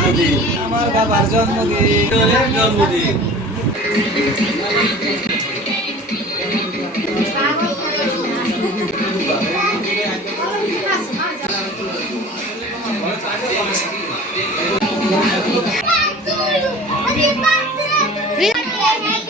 জন্মদিন। আমার বাবার জন্মদিন। লিওনের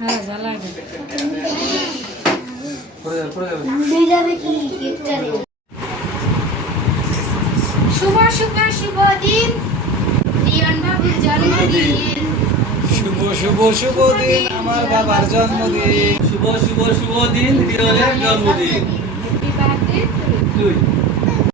হ্যাঁ যাবে শুভ শুভ শুভ দিন। রিয়ন বাবুর জন্মদিন। শুভ শুভ শুভ দিন আমার বাবার জন্মদিন। শুভ শুভ শুভ দিন লিওনের জন্মদিন।